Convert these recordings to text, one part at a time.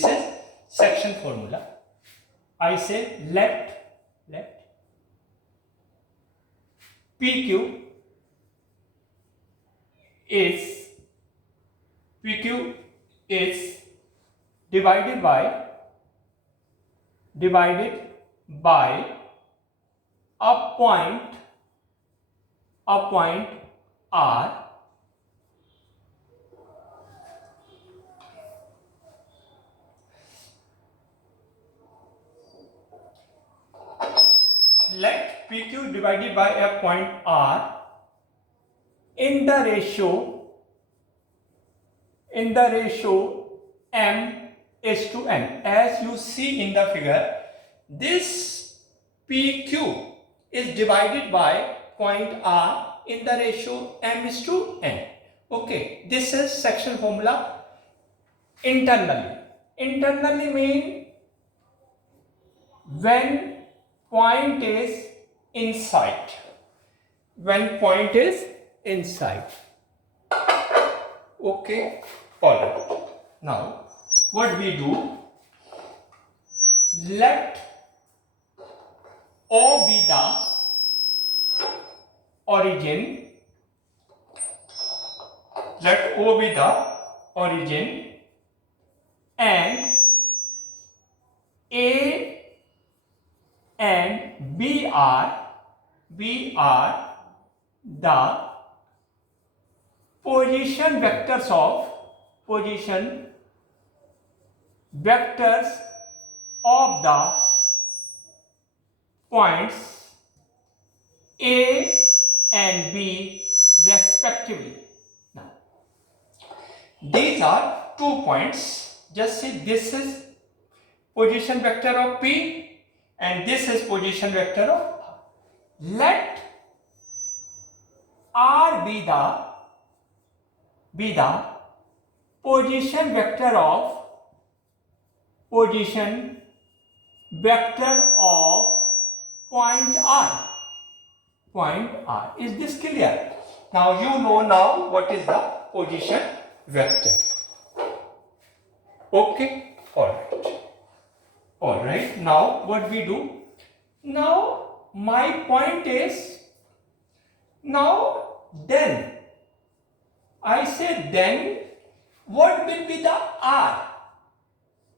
This is section formula. I say let PQ is divided by a point R. Let PQ divided by a point R in the ratio m:n. As you see in the figure, this PQ is divided by point R in the ratio m:n. Okay, this is section formula internally. Internally mean when point is inside. Okay, alright. Now, what we do? Let O be the origin. And A and B are the position vectors of the points A and B respectively. Now, these are 2 points. Just see, this is position vector of P and this is position vector of R. Let R be the position vector of point R. Is this clear? Now you know now what is the position vector. Okay, all right. Now what we do? Now my point is, then I say then what will be the R?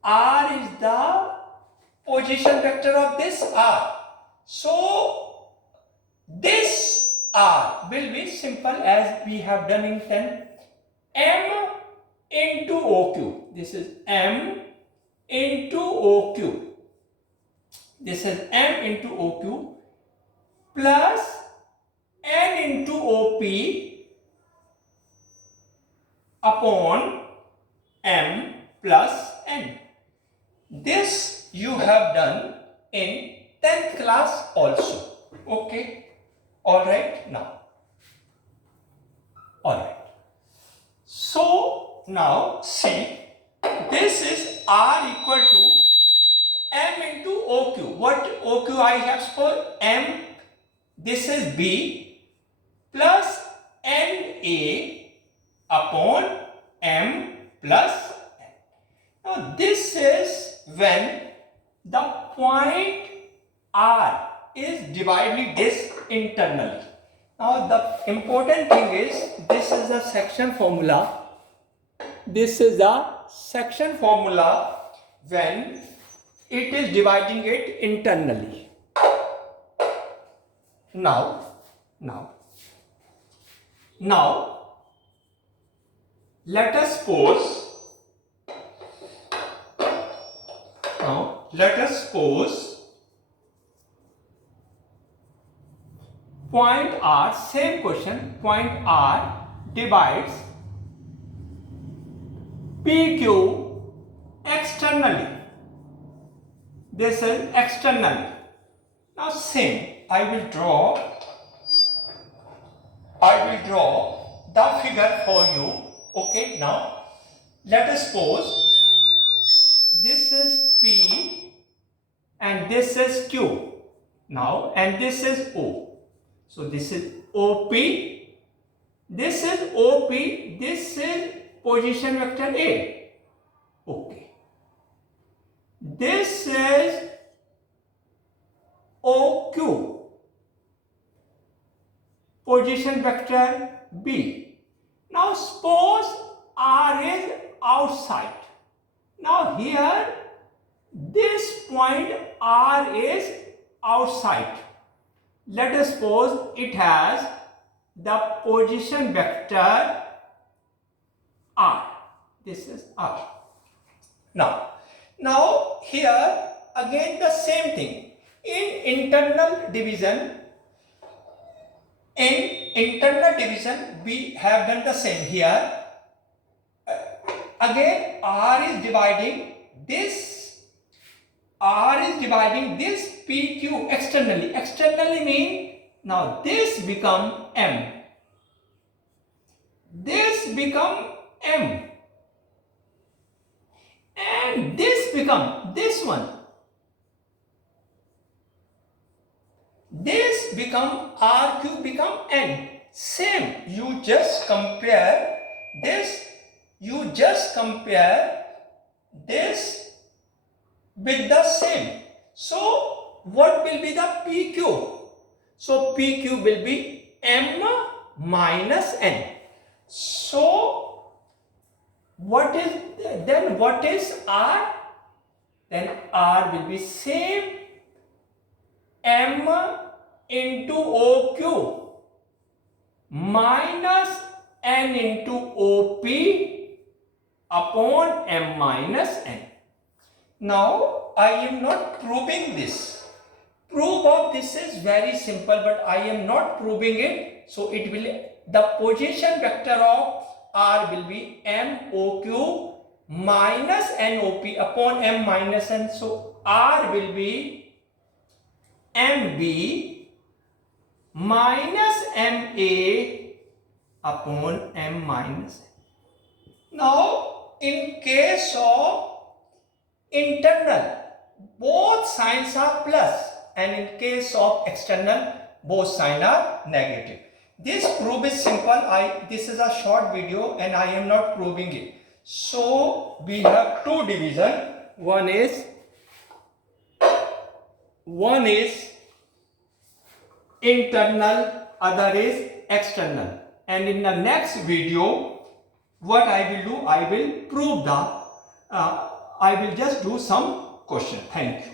R is the position vector of this R. So this R will be simple as we have done in 10. M into OQ. This is M into OQ. This is M into OQ plus N into OP upon M plus N. This you have done in 10th class also. Okay. Alright now. Alright. So now see, this is R equal to M into OQ. What OQ I have for M? This is B plus NA upon M plus N. Now this is when the point R is dividing this internally. Now the important thing is, this is a section formula. When it is dividing it internally. Now let us suppose point R, same question, point R divides PQ externally. This is externally. Now same, I will draw the figure for you. Okay, now let us suppose this is P and this is Q. Now, and this is O. So this is OP, this is OP, this is position vector A. Okay. this is OQ, position vector B. Now suppose R is outside. Now here this point R is outside. Let us suppose it has the position vector R. This is R. Now here again the same thing. In internal division, we have done the same here. Again R is dividing this PQ externally. Externally mean now this become M. This become M. And this become this one. This become RQ become N. Same. You just compare this. You just compare this with the same. So what will be the PQ? So PQ will be M minus N. So what is R? Then R will be same M into OQ minus N into OP upon M minus N. Now I am not proving this. Proof of this is very simple, but I am not proving it. So it will, the position vector of R will be MOQ minus NOP upon M minus N. So R will be MB minus MA upon M minus N. Now in case of internal, both signs are plus, and in case of external, both signs are negative. This proof is simple. This is a short video and I am not proving it. So we have two division. One is internal, other is external. And in the next video, what I will do, I will prove I will just do some question. Thank you.